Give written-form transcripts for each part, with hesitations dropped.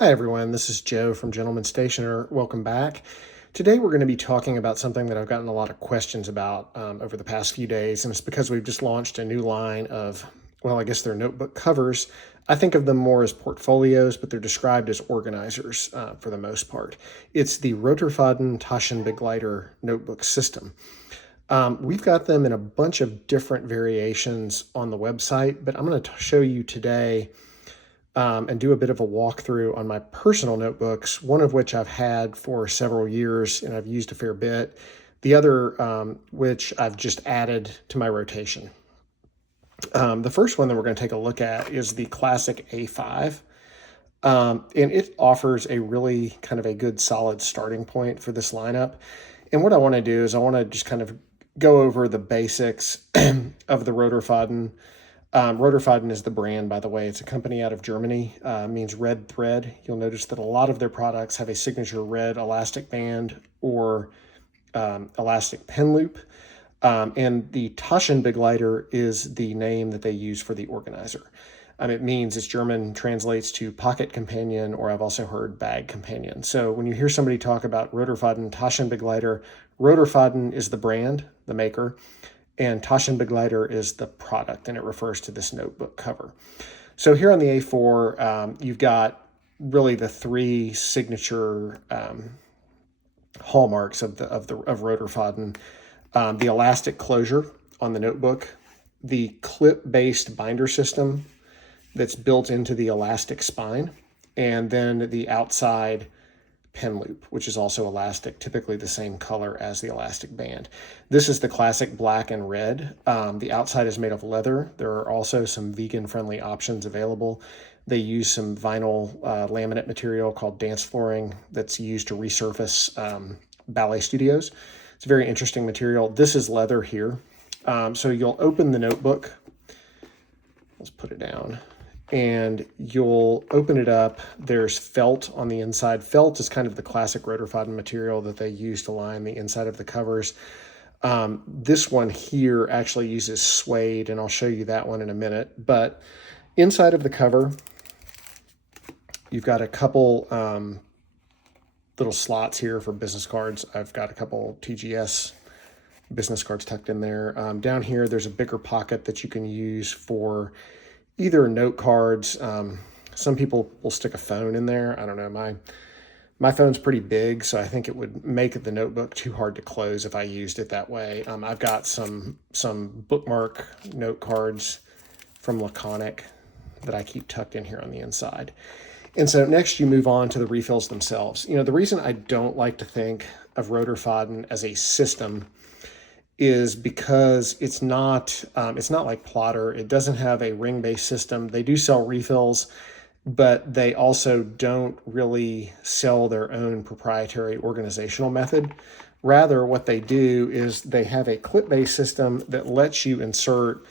Hi everyone, this is Joe from Gentleman Stationer. Welcome back. Today we're going to be talking about something that I've gotten a lot of questions about over the past few days, and it's because we've just launched a new line of, well, I guess they're notebook covers. I think of them more as portfolios, but they're described as organizers for the most part. It's the Roterfaden Taschenbegleiter notebook system. We've got them in a bunch of different variations on the website, but I'm going to show you today and do a bit of a walkthrough on my personal notebooks, one of which I've had for several years and I've used a fair bit. The other, which I've just added to my rotation. The first one that we're going to take a look at is the classic A5. And it offers a really kind of a good solid starting point for this lineup. And what I want to do is I want to just kind of go over the basics of the Roterfaden. Roterfaden is the brand, by the way. It's a company out of Germany, means red thread. You'll notice that a lot of their products have a signature red elastic band or elastic pen loop. And the Taschenbegleiter is the name that they use for the organizer. It means it's German, translates to pocket companion, or I've also heard bag companion. So when you hear somebody talk about Roterfaden Taschenbegleiter, Roterfaden is the brand, the maker, and Taschenbegleiter is the product, and it refers to this notebook cover. So here on the A4, you've got really the three signature hallmarks of Roterfaden: the elastic closure on the notebook, the clip-based binder system that's built into the elastic spine, and then the outside pen loop, which is also elastic, typically the same color as the elastic band. This is the classic black and red. The outside is made of leather. There are also some vegan-friendly options available. They use some vinyl laminate material called dance flooring that's used to resurface ballet studios. It's a very interesting material. This is leather here. So you'll open the notebook. Let's put it down. And you'll open it up. There's felt on the inside. Felt is kind of the classic Roterfaden material that they use to line the inside of the covers. This one here actually uses suede, and I'll show you that one in a minute. But inside of the cover, you've got a couple little slots here for business cards. I've got a couple TGS business cards tucked in there. Down here, there's a bigger pocket that you can use for either note cards. Some people will stick a phone in there. I don't know. My phone's pretty big, so I think it would make the notebook too hard to close if I used it that way. I've got some bookmark note cards from Laconic that I keep tucked in here on the inside. And so next you move on to the refills themselves. You know, the reason I don't like to think of Roterfaden as a system is because it's not like Plotter. It doesn't have a ring-based system. They do sell refills, but they also don't really sell their own proprietary organizational method. Rather, what they do is they have a clip-based system that lets you insert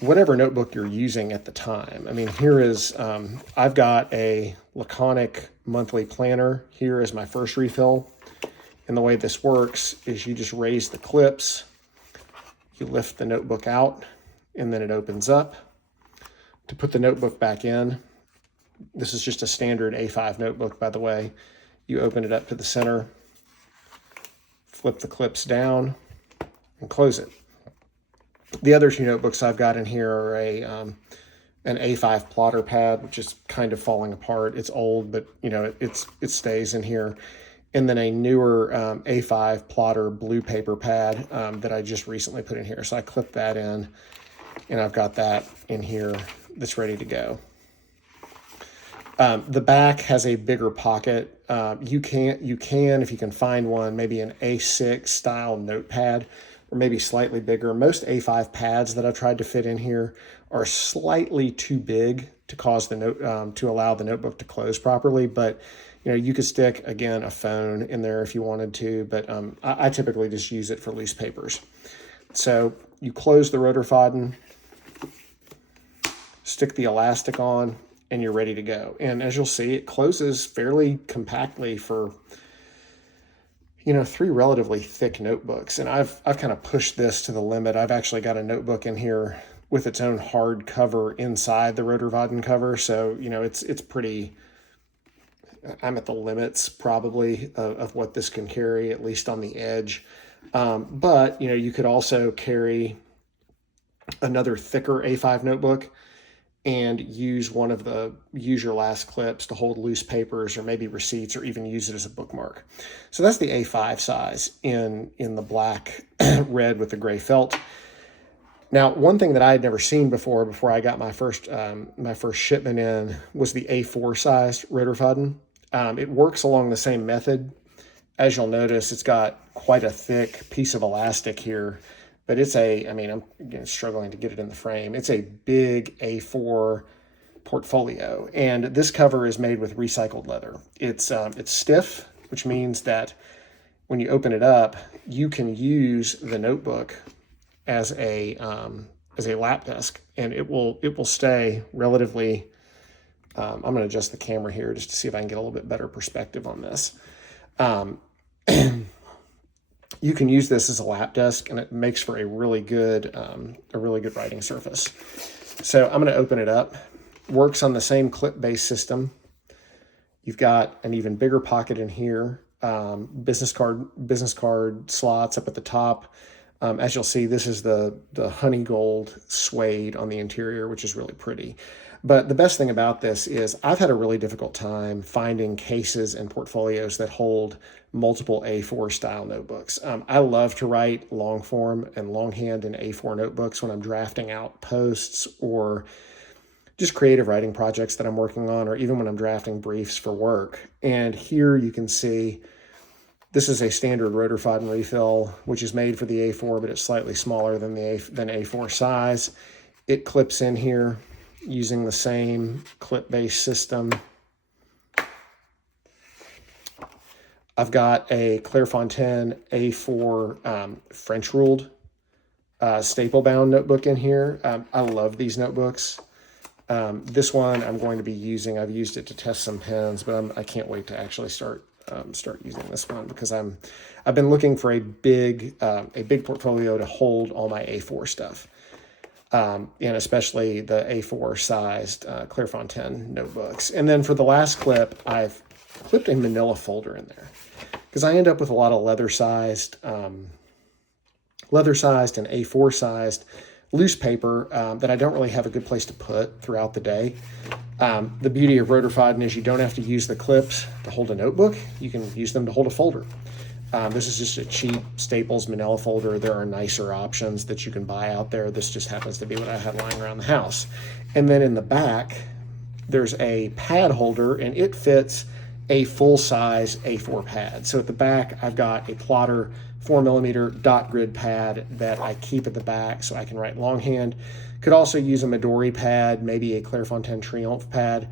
whatever notebook you're using at the time. I mean, here is, I've got a Laconic monthly planner. Here is my first refill. And the way this works is you just raise the clips, you lift the notebook out, and then it opens up. To put the notebook back in, this is just a standard A5 notebook, by the way. You open it up to the center, flip the clips down, and close it. The other two notebooks I've got in here are an A5 plotter pad, which is kind of falling apart. It's old, but you know it stays in here. And then a newer A5 plotter blue paper pad that I just recently put in here. So I clipped that in, and I've got that in here that's ready to go. The back has a bigger pocket. You can, if you can find one, maybe an A6 style notepad, or maybe slightly bigger. Most A5 pads that I've tried to fit in here are slightly too big to cause the note to allow the notebook to close properly. But you know, you could stick, again, a phone in there if you wanted to, but I typically just use it for loose papers. So you close the Roterfaden, stick the elastic on, and you're ready to go. And as you'll see, it closes fairly compactly for, you know, three relatively thick notebooks. And I've kind of pushed this to the limit. I've actually got a notebook in here with its own hard cover inside the Roterfaden cover. So, you know, it's pretty I'm at the limits probably of what this can carry, at least on the edge. But you could also carry another thicker A5 notebook and use your last clips to hold loose papers or maybe receipts, or even use it as a bookmark. So that's the A5 size in the black red with the gray felt. Now, one thing that I had never seen before I got my first shipment in, was the A4 sized Roterfaden. It works along the same method. As you'll notice, it's got quite a thick piece of elastic here, but I'm again struggling to get it in the frame. It's a big A4 portfolio, and this cover is made with recycled leather. It's stiff, which means that when you open it up, you can use the notebook as a lap desk, and it will stay relatively. I'm going to adjust the camera here just to see if I can get a little bit better perspective on this. You can use this as a lap desk, and it makes for a really good writing surface. So I'm going to open it up. Works on the same clip-based system. You've got an even bigger pocket in here. Business card slots up at the top. As you'll see, this is the honey gold suede on the interior, which is really pretty. But the best thing about this is I've had a really difficult time finding cases and portfolios that hold multiple A4 style notebooks. I love to write long form and longhand in A4 notebooks when I'm drafting out posts or just creative writing projects that I'm working on, or even when I'm drafting briefs for work. And here you can see this is a standard Roterfaden refill, which is made for the A4, but it's slightly smaller than A4 size. It clips in here using the same clip-based system. I've got a Clairefontaine A4 French ruled staple-bound notebook in here. I love these notebooks. This one I'm going to be using. I've used it to test some pens, but I can't wait to actually start using this one, because I've been looking for a big portfolio to hold all my A4 stuff, and especially the A4 sized Clairefontaine notebooks. And then for the last clip, I've clipped a manila folder in there, because I end up with a lot of leather sized and A4 sized loose paper that I don't really have a good place to put throughout the day. The beauty of Roterfaden is you don't have to use the clips to hold a notebook. You can use them to hold a folder. This is just a cheap Staples manila folder. There are nicer options that you can buy out there. This just happens to be what I had lying around the house. And then in the back, there's a pad holder, and it fits a full-size A4 pad. So at the back, I've got a plotter 4mm dot grid pad that I keep at the back so I can write longhand. Could also use a Midori pad, maybe a Clairefontaine Triomphe pad.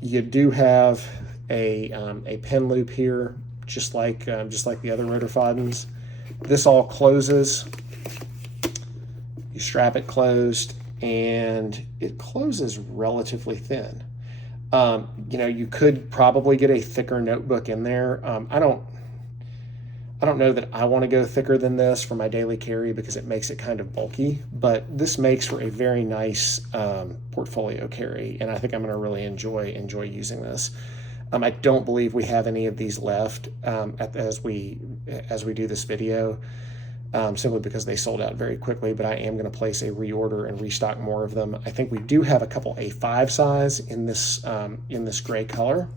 You do have a pen loop here, just like the other Roterfadens. This all closes. You strap it closed, and it closes relatively thin. You could probably get a thicker notebook in there. I don't know that I want to go thicker than this for my daily carry, because it makes it kind of bulky, but this makes for a very nice portfolio carry, and I think I'm going to really enjoy using this. I don't believe we have any of these left as we do this video, simply because they sold out very quickly, but I am going to place a reorder and restock more of them. I think we do have a couple A5 size in this gray color,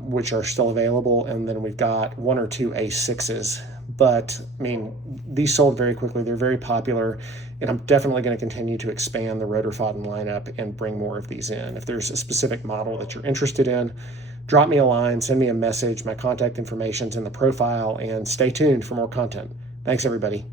which are still available, and then we've got one or two A6s. But these sold very quickly. They're very popular, and I'm definitely going to continue to expand the Roterfaden lineup and bring more of these in. If there's a specific model that you're interested in, drop me a line, send me a message. My contact information's in the profile, and stay tuned for more content. Thanks, everybody.